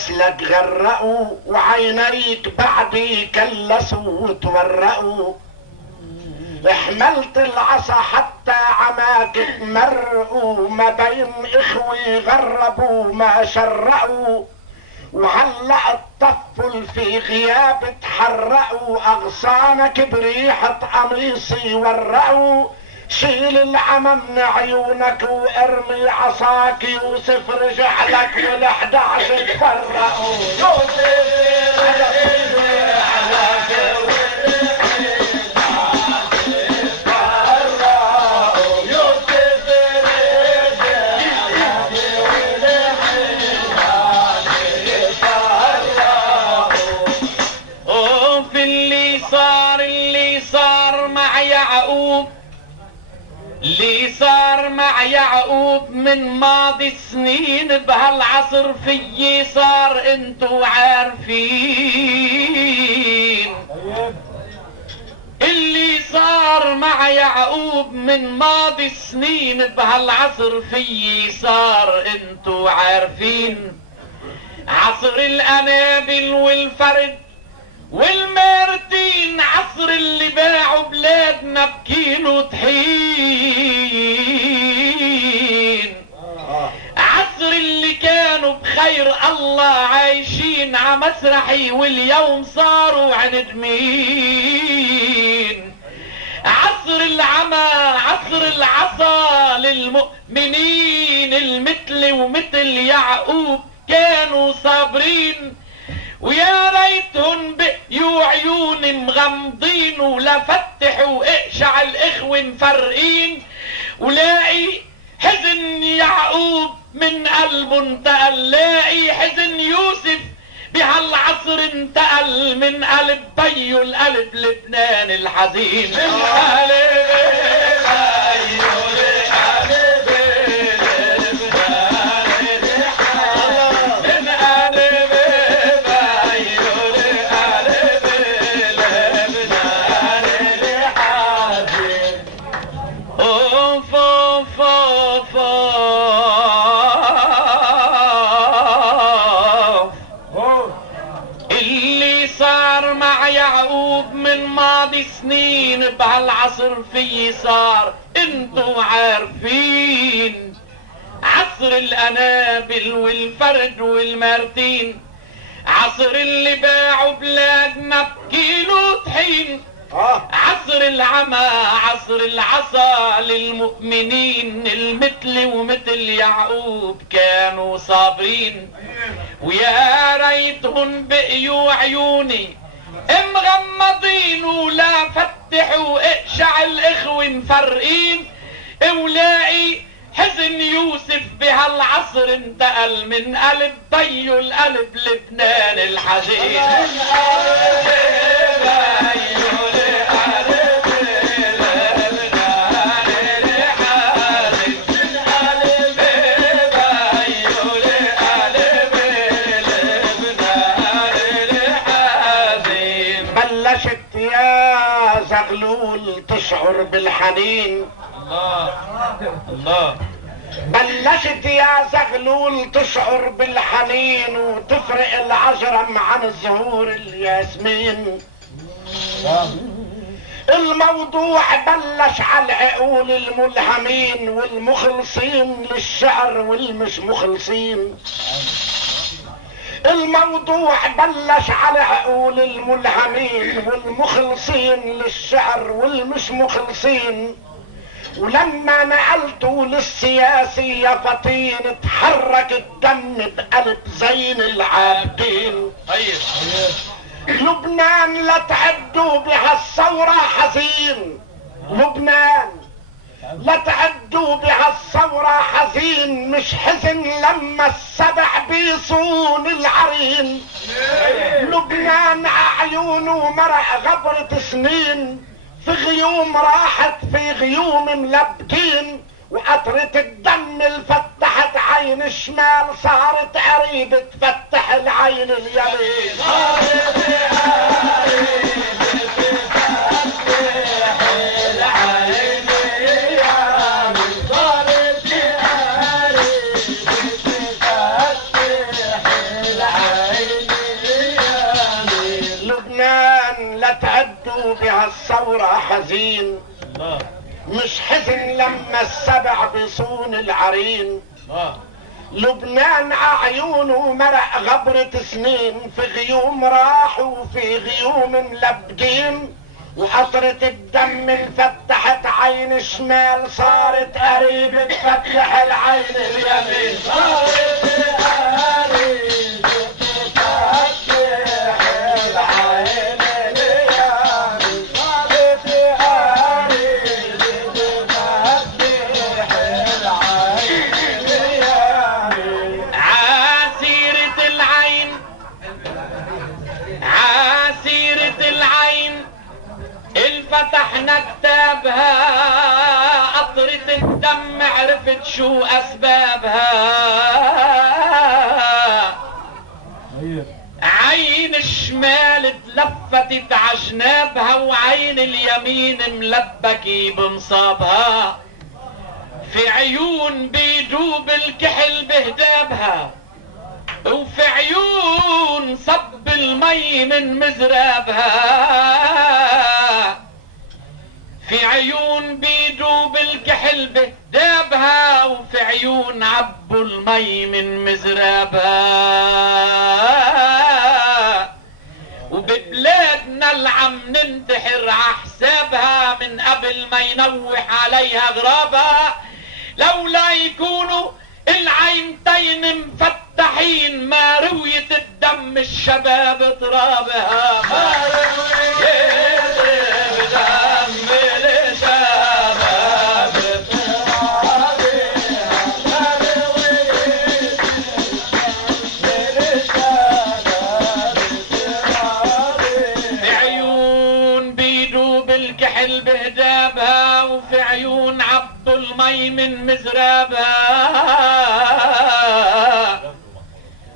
مثلك غرقوا وعينيك بعدي كلسوا وتورقوا. حملت العصا حتى عماك تمرقوا، ما بين اخوي غربوا ما شرقوا. وهلأ الطفل في غياب تحرقوا، اغصانك بريحة قميصي ورقوا. شيل العمى من عيونك وارمي عصاك، يوسف رجع لك وال11 تفرقوا. يوسف اللي صار مع يعقوب من ماضي سنين بهالعصر فيي صار انتو عارفين. اللي صار مع يعقوب من ماضي سنين بهالعصر فيي صار انتو عارفين. عصر الانابل والفرد والمارتين، عصر اللي باعوا بلادنا بكيلو طحين. عصر اللي كانوا بخير الله عايشين عمسرحي واليوم صاروا عندمين. عصر العمى عصر العصا للمؤمنين، المثل ومثل يعقوب كانوا صابرين. ويا ريتهن بقيوا عيون مغمضين، ولا فتحوا اقشع الاخوة مفرقين. ولاقي حزن يعقوب من قلبه انتقل، لاقي حزن يوسف بهالعصر انتقل من قلب بيو القلب لبنان الحزين. سنين بهالعصر في صار انتو عارفين. عصر الانابل والفرد والمارتين، عصر اللي باعوا بلادنا بكيلو طحين. عصر العمى عصر العصا للمؤمنين، المثل ومثل يعقوب كانوا صابرين. ويا ريتهن بقيوا عيوني مغمضين، ولا فتحوا اقشع الاخوة مفرقين. ولاقي حزن يوسف بهالعصر انتقل من قلب بيو القلب لبنان الحزين. زغلول تشعر بالحنين. الله بلشت يا زغلول تشعر بالحنين، وتفرق العجرم عن الزهور الياسمين. الموضوع بلش على العقول الملهمين والمخلصين للشعر والمش مخلصين. الموضوع بلش على عقول الملهمين والمخلصين للشعر والمش مخلصين. ولما نقلتوا للسياسي يا فطين تحرك الدم بقلب زين العابدين. لبنان لا تعدوا بهالثورة حزين، لبنان لا تعدوا بهالثورة حزين. مش حزن لما السبع بيصون العرين. لبنان عيونه مرق غبرة سنين، في غيوم راحت في غيوم ملبكين. وقطرة الدم اللي فتحت عين الشمال صارت قريب تفتح العين اليمين. لبنان لا تعدوا بها الثورة حزين، مش حزن لما السبع بيصون العرين. لبنان عيونه مرق غبرة سنين، في غيوم راحوا وفي غيوم ملبدين، وقطرة الدم انفتحت عين الشمال، صارت قريب تفتح العين اليمين. صارت قريب تفتح العين اليمين، صارت قريب تفتح العين اليمين. عسيرة العين، عسيرة العين الفتحنا كتابها، قطرة الدم عرفت شو اسبابها. عين الشمال اتلفتت عجنابها، وعين اليمين ملبكي بمصابها. في عيون بيدوب الكحل بهدابها، وفي عيون صب المي من مزرابها. في عيون بيدوب الكحل بهدابها، وفي عيون عبوا المي من مزرابها. وببلادنا اللي عم ننتحر عحسابها، من قبل ما ينوح عليها غرابها. لولا يكونوا العينتين مفتحين، ما رويت الدم الشباب ترابها. ما رويت الدم الشباب ترابها، ما رويت الدم الشباب ترابها. في عيون بيدوب الكحل بهدابها، وفي عيون عبوا المي من مزرابها.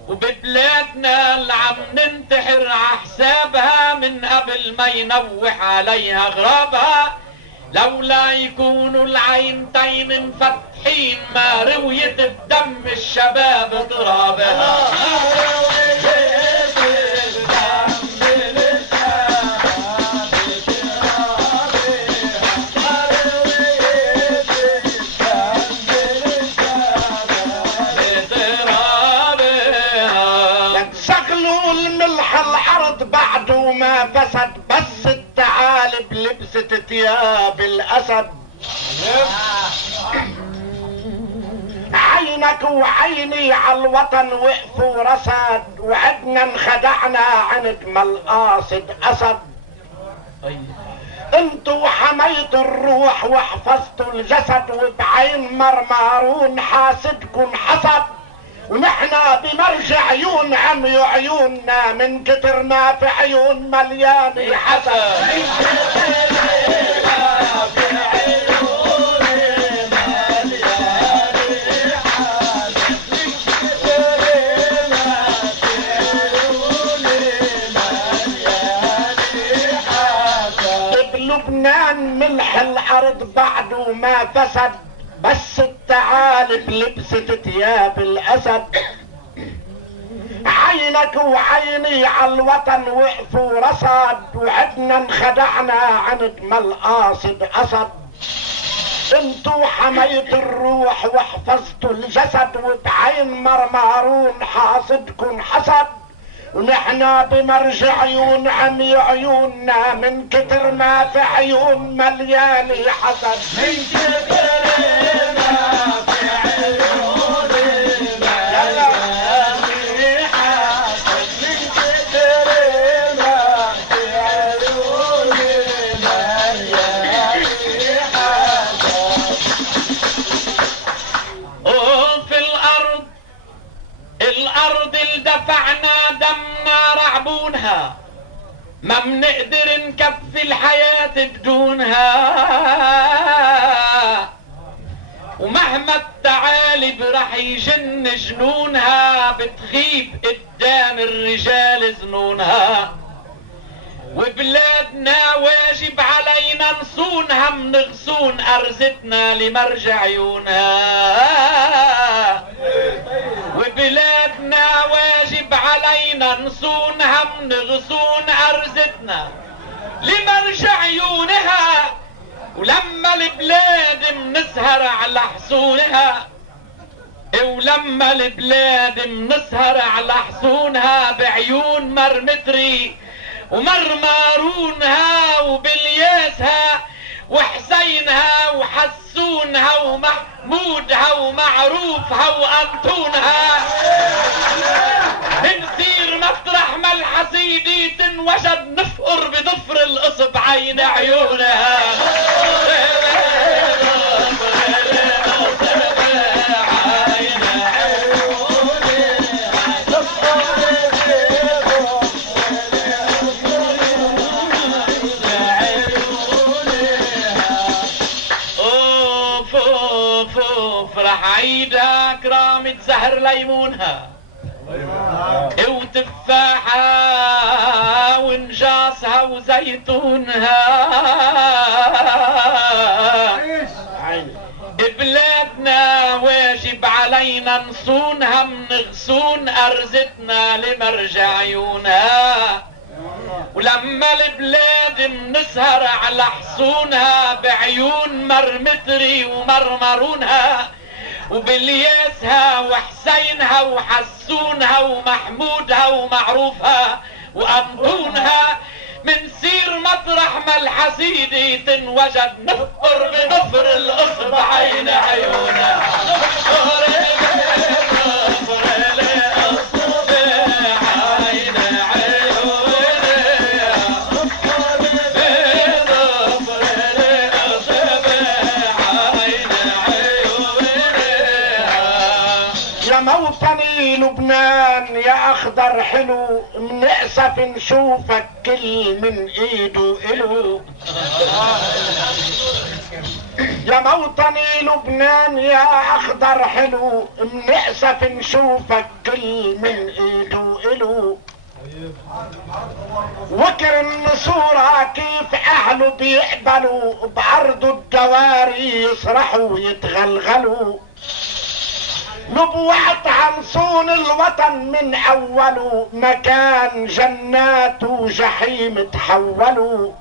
وببلادنا اللي عم ننتحر عحسابها، من قبل ما ينوح عليها غرابها. لولا يكونوا العينتين مفتحين، ما رويت الدم الشباب ترابها. الارض بعده ما فسد، بس الثعالب لبست ثياب الاسد. عينك وعيني عالوطن وقفوا رصد، وعدنا انخدعنا عند ملقاصد اسد. انتوا حميتوا الروح وحفظتوا الجسد، وبعين مرمارون حاسدكن حسد. ونحنا بمرجع عيون عمي عيوننا، من كتر ما في عيون مليانة حسد. لبنان ملح الارض بعده ما فسد، بس الثعالب لبست ثياب الاسد. عينك وعيني عالوطن وقفوا رصد، وعدنا انخدعنا عند ملقاصد اسد. انتوا حميتوا الروح وحفظتوا الجسد، وبعين مرمارون حاصدكن حسد. ونحنا بمرجع عيون عمي عيوننا، من كتر ما في عيون مليانة حسد. من كتر ما في عيون مليانة حسد، من كتر ما في عيون مليانة حسد. وفي الارض اللي دفعنا دمنا رعبونها، ما بنقدر نكفي الحياة بدونها. ومهما الثعالب رح يجن جنونها، بتغيب قدام الرجال زنونها. وبلادنا واجب علينا نصونها، منغصون ارزتنا لمرجع عيونها. وبلادنا واجب واجب علينا نصونها منغصون أرزتنا لمرجع عيونها، ولما البلاد منسهر على حصونها، ولما البلاد منسهر على حصونها بعيون مرمتري ومرمارونها وبلياسها وحسينها وحسونها ومحمودها ومعروفها وأنطونها، نسير مطرح ما الحسيدي تنوجد نفقر بضفر الإصبعين عيونها. عيدها كرامة زهر ليمونها وتفاحها ونجاسها وزيتونها، بلادنا واجب علينا نصونها منغصون أرزتنا لمرجع عيونها، ولما البلاد منسهر على حصونها بعيون مرمتري ومرمرونها وبلياسها وحسينها وحسونها ومحمودها ومعروفها وأنطونها، منسير مطرح ما الحسيدي تنوجد نفقر بنفر الإصبعين عيونها. موطني لبنان يا اخضر حلو، منأسف نشوفك كل من ايده الو. يا موطني لبنان يا اخضر حلو، منأسف نشوفك كل من ايده الو. وكرم صورة كيف اهله بيقبلوا بارض الدواري يصرحوا ويتغلغلوا، نبوعت عن صون الوطن من اوله، مكان جنات وجحيم تحولوا.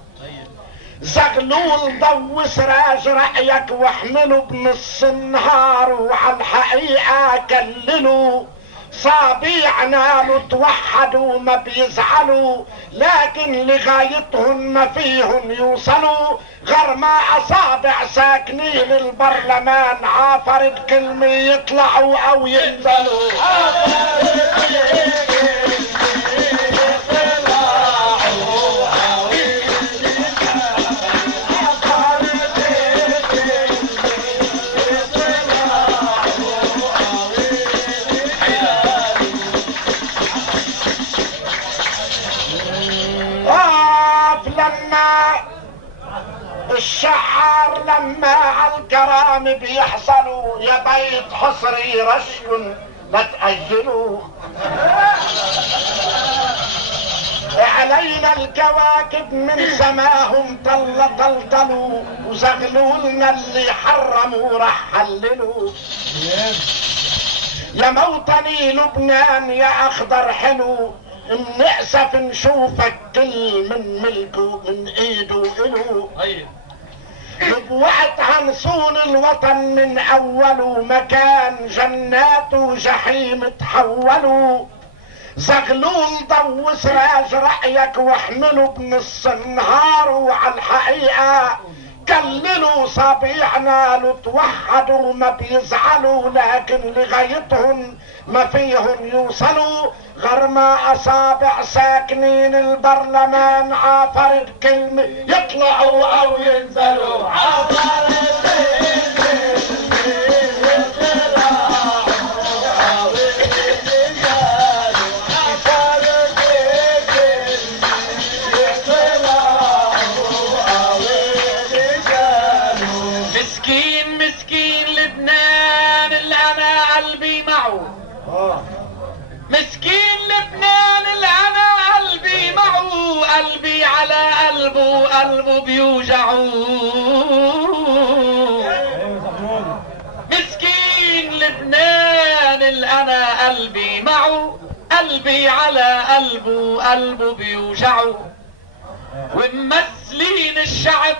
زغلول ضو سراج رأيك واحملوا بنص النهار، وعلى الحقيقة كللوا صابيعنا لو توحدوا ما بيزعلوا، لكن لغايتهم ما فيهم يوصلوا. غرما اصابع ساكنين البرلمان عافرت كلمة يطلعوا او ينزلوا. الشعار لما عالكرام بيحصلوا، يا بيت حصري رشق لا تأجلوا. علينا الكواكب من سماهم طلطلوا، وزغلولنا اللي حرموا رح حللوا. يا موطني لبنان يا اخضر حلو، منأسف نشوفك كل من ملكه من ايده الو. نبوعت عن صون الوطن من اوله، مكان جنات وجحيم تحولوا. زغلول ضو سراج رأيك واحملوا بنص النهار، وعلى الحقيقة كللوا صبيحنا لو توحدوا ما بيزعلوا، لكن لغايتهم ما فيهم يوصلوا. غرما اصابع ساكنين البرلمان عافرت كلمة يطلعوا او ينزلوا. مسكين مسكين لبنان اللي انا قلبي معه، مسكين لبنان اللي انا قلبي معه، قلبي على قلبه قلبه بيوجعه. مسكين لبنان اللي انا قلبي معه، قلبي على قلبه، قلبه بيوجعه. وممثلين الشعب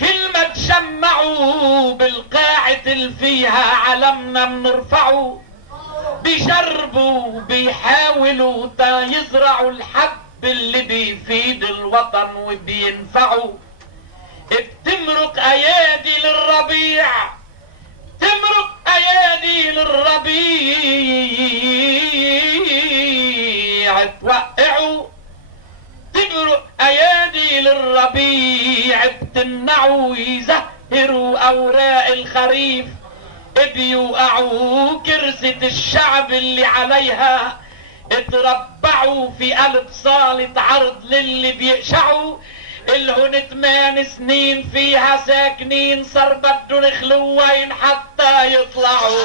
كل ما تجمعوا بالقاعة اللي فيها علمنا بنرفعه. بيجربوا بيحاولوا تا يزرعوا الحب اللي بيفيد الوطن وبينفعوا. بتمرق ايادي للربيع، تمرق ايادي للربيع توقعوا. تمرق ايادي للربيع بتمنعوا يزهروا اوراق الخريف. بيوقعوا كرسة الشعب اللي عليها اتربعوا في قلب صالة عرض للي بيقشعوا. الهن 8 سنين فيها ساكنين، صار بدن خلوين حتى يطلعوا.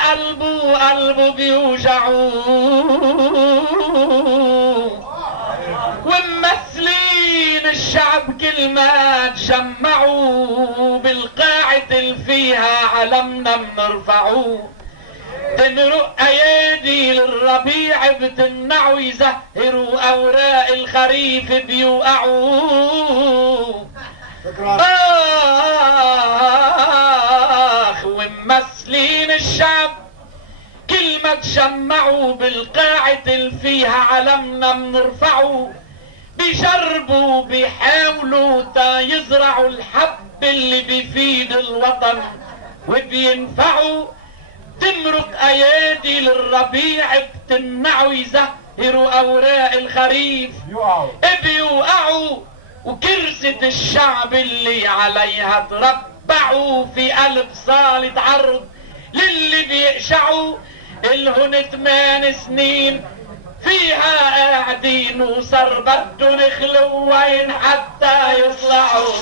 بدن قلبه بيوجعوا. وممثلين الشعب كل ما تجمعوا بالقاعة اللي فيها علمنا بنرفعوه. تمرق ايادي للربيع بتمنعوا يزهروا اوراق الخريف بيوقعوا. وممثلين الشعب كل ما تجمعوا بالقاعة اللي فيها علمنا بنرفعوا. بيجربوا بيحاولوا تا يزرعوا الحب اللي بيفيد الوطن وبينفعوا. تمرق ايادي للربيع بتمنعوا يزهروا اوراق الخريف بيوقعوا. وكرسة الشعب اللي عليها تربعوا في قلب صالة عرض للي بيقشعوا. الهن 8 سنين فيها قاعدين، وصار بدن خلوين حتى يطلعوا.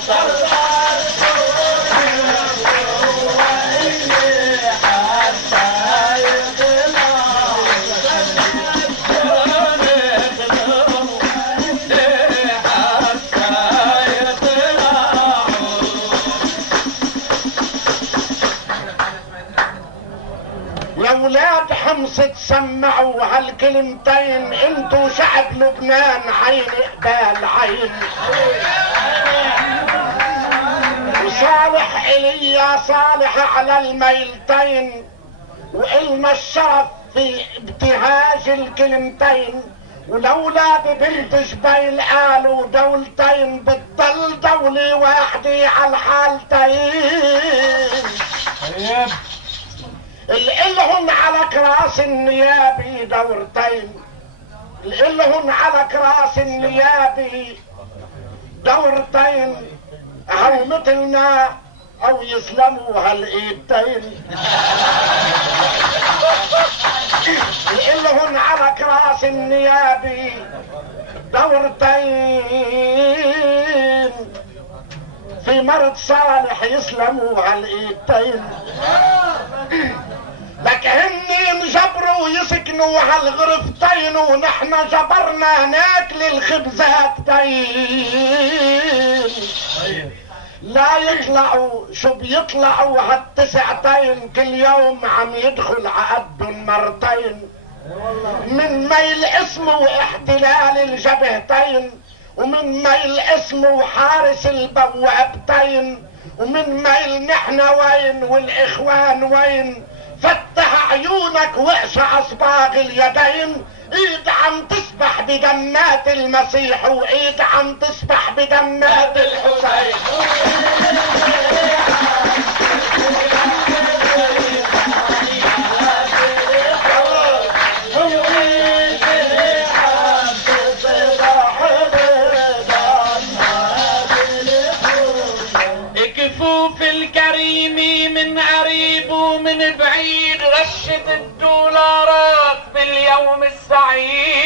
ولاد حمص تسمعوا هالكلمتين، انتو شعب لبنان عين قبال عين. وصالح الي يا صالح على الميلتين، وإلنا الشرف في ابتهاج الكلمتين. ولولا ببنت جبيل قالوا دولتين، بتضل دولة واحدة على الحالتين. الإلهن على كراس النيابي دورتين، الإلهن على كراس النيابي دورتين. أو مثلنا أو يسلموا هالإيدتين. الإلهن على كراس النيابي دورتين، في مرض صالح يسلموا هالإيدتين. لك هني انجبروا ويسكنوا هالغرفتين، ونحن جبرنا ناكل الخبزاتين. لا يطلعوا شو بيطلعوا هالتسعتين، كل يوم عم يدخل عقدهم مرتين. من ميل اسمه احتلال الجبهتين، ومن ميل اسمه حارس البوابتين، ومن ميل نحن وين والاخوان وين. فتح عيونك واقشع اصباغ اليدين، ايد عم تسبح بدمات المسيح، وايد عم تسبح بدمات الحسين. كفوف الكريم من قريب ومن بعيد رشت الدولارات باليوم السعيد.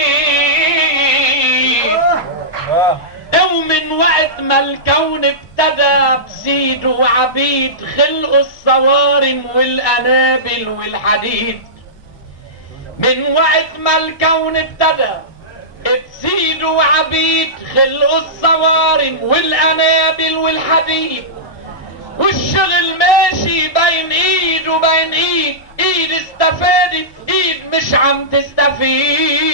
ومن وقت ما الكون ابتدى بسيدوا عبيد خلقوا الصوارم والأنابل والحديد. من وقت ما الكون ابتدى بسيدوا عبيد خلقوا الصوارم والأنابل والحديد، والشغل ماشي بين ايد وبين ايد، ايد استفادت ايد مش عم تستفيد.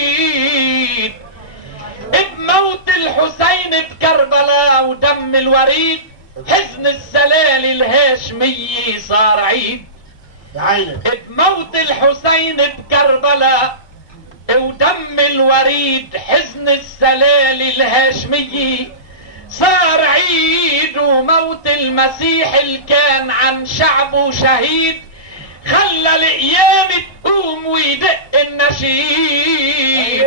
بموت الحسين بكربلاء ودم الوريد، حزن السلالي الهاشمية صار عيد. بموت الحسين بكربلاء ودم الوريد، حزن السلالي الهاشمية صار عيد. وموت المسيح اللي كان عن شعبه شهيد، خلى القيامة تقوم ويدق النشيد.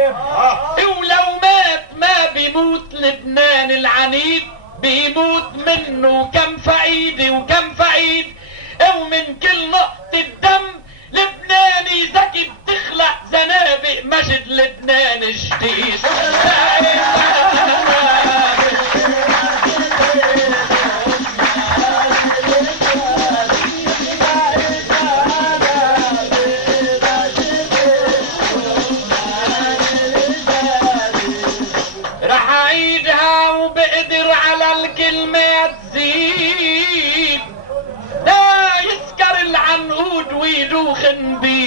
ولو مات ما بيموت لبنان العنيد، بيموت منه كم فقيد وكم فقيد. ومن كل نقطة دم لبناني ذكي بتخلق زنابق مجد لبنان جديد. رح اعيدها وبقدر على الكلمات زيد، لا يسكر العنقود ويدوخ نبيد.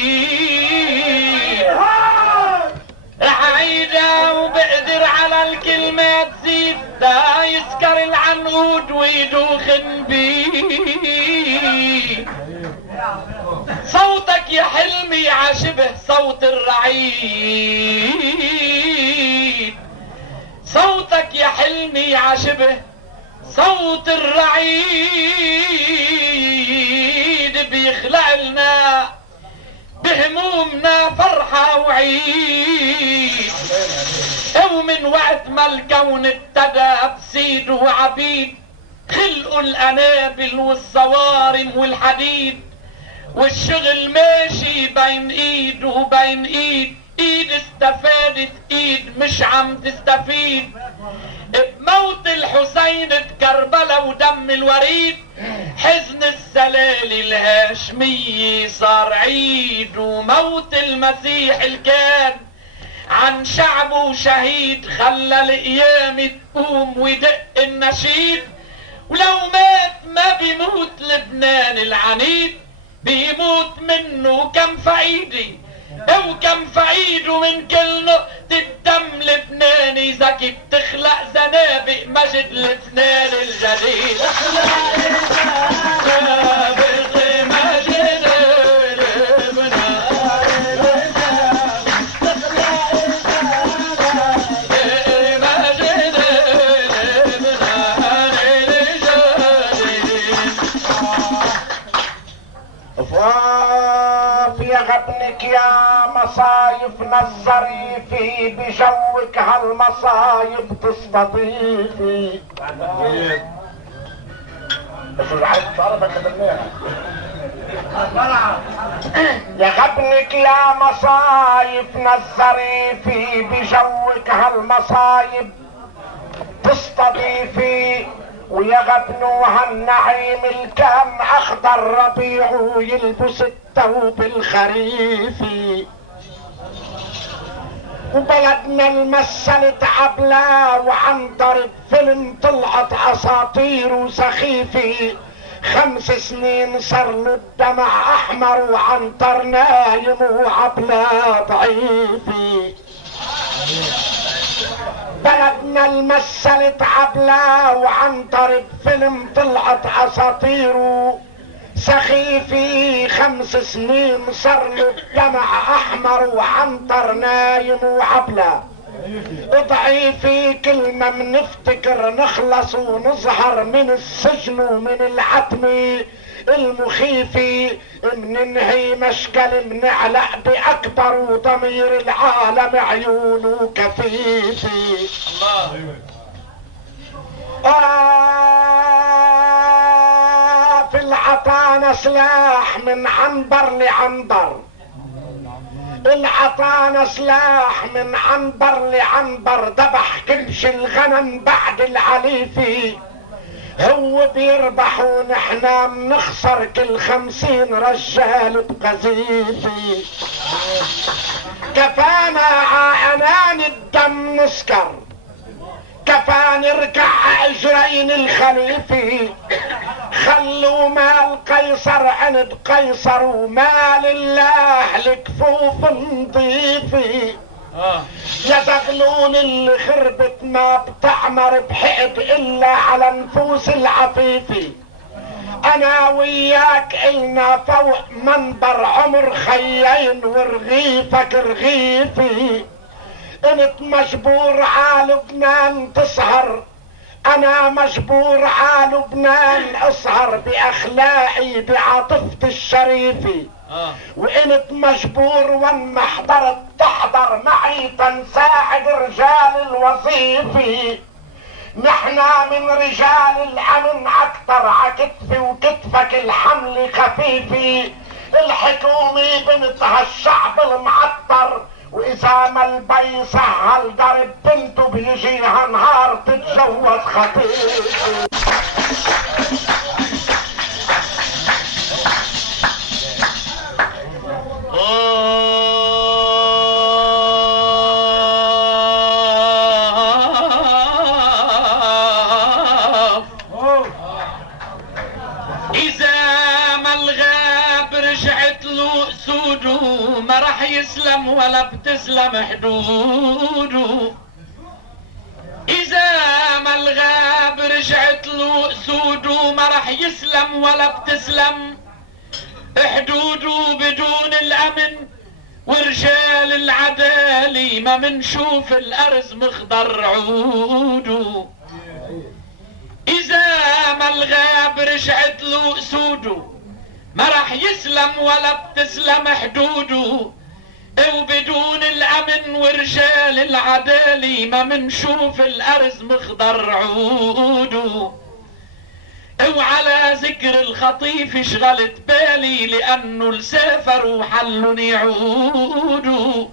رح اعيدها وبقدر على الكلمات زيد، لا يسكر العنقود ويدوخ نبيد. صوتك يا حلمي عاشبه صوت الرعيد، صوتك يا حلمي عاشبه صوت الرعيد. بيخلق لنا بهمومنا فرحة وعيد. ومن وقت ما الكون ابتدى بسيد وعبيد، خلقوا الأنابل والصوارم والحديد، والشغل ماشي بين ايد وبين ايد، ايد استفادت ايد مش عم تستفيد. بموت الحسين بكربلاء ودم الوريد، حزن السلالي الهاشمية صار عيد. وموت المسيح اللي كان عن شعبه شهيد، خلى القيامة تقوم ويدق النشيد. ولو مات ما بيموت لبنان العنيد، بيموت منه كم فقيدي وكم فقيد. ومن كل نقطة دم لبناني ذكي بتخلق زنابق مجد لبنان الجديد. يا غبنك يا مصايفنا الظريفي، بجوك هالمصايب تستضيفي. يا غبنك يا مصايفنا الظريفي، بجوك هالمصايب تستضيفي. ويا غبنو هالنعيم الكام اخضر ربيع، يلبس الثوب الخريفي. وبلدنا المسلت عبلا وعنتر بفيلم طلعت اساطير وسخيفي. 5 سنين صار له الدمع احمر، وعنتر نايم وعبلا ضعيفي. بلدنا المسلت عبلا وعنتر بفيلم طلعت اساطيره سخيفي. 5 سنين صار له الدمع احمر، وعنتر نايم وعبلا ضعيفي. كل ما منفتكر نخلص ونظهر من السجن ومن العتمة المخيفي، مننهي مشكل منعلق باكبر، وضمير العالم عيونه كفيفي. في العطانة سلاح من عنبر لعنبر، العطانة سلاح من عنبر لعنبر. ذبح كلش الغنم بعد العليفي، هو بيربح ونحنا بنخسر كل 50 رجال بقذيفي. كفانا عنان الدم نسكر، كفى نركع اجرين الخليفي. خلوا مال قيصر عند قيصر ومال الله لكفوف نضيفي. يا زغلول اللي خربت ما بتعمر بحقد الا على نفوس العفيفي. انا وياك النا فوق منبر عمر خيين ورغيفك رغيفي. انت مجبور على لبنان تسهر، انا مجبور على لبنان اسهر باخلاقي بعاطفتي الشريفي. وانت مجبور وما حضرت تحضر معي تنساعد رجال الوظيفي. نحنا من رجال الامن اكتر عكتفي وكتفك الحمل خفيفي. الحكومي بنتها الشعب المعطر، واذا ما البي سهل ضرب بنته بيجيها نهار تتجوز خطيب. إذا ما الغاب رجعت له أسوده ما راح يسلم ولا بتسلم حدوده. إذا ما الغاب رجعت له أسوده ما راح يسلم ولا بتسلم حدوده. بدون الأمن ورجال العدالة ما منشوف الأرز مخضر عوده. إذا ما الغاب رجعت له أسوده ما راح يسلم ولا بتسلم حدوده. وبدون الأمن ورجال العدالة ما منشوف الأرز مخضر عوده. وعلى ذكر الخطيف شغلت بالي لأنه السافر وحلن يعودوا.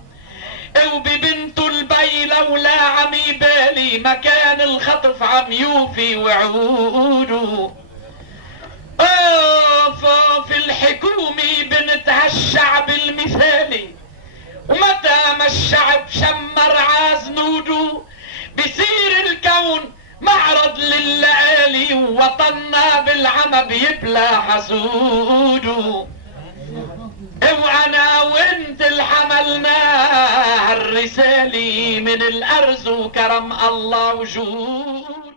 وببنته البي لولا عمي بالي مكان الخطف عم يوفي وعوده. في الحكومة بنتها الشعب المثالي، ومتى ما الشعب شمر عازنوده بصير الكون معرض للآلي، ووطننا بالعمى بيبلى حسوده. وانا وانت الحملنا الرسالة من الارز وكرم الله وجود.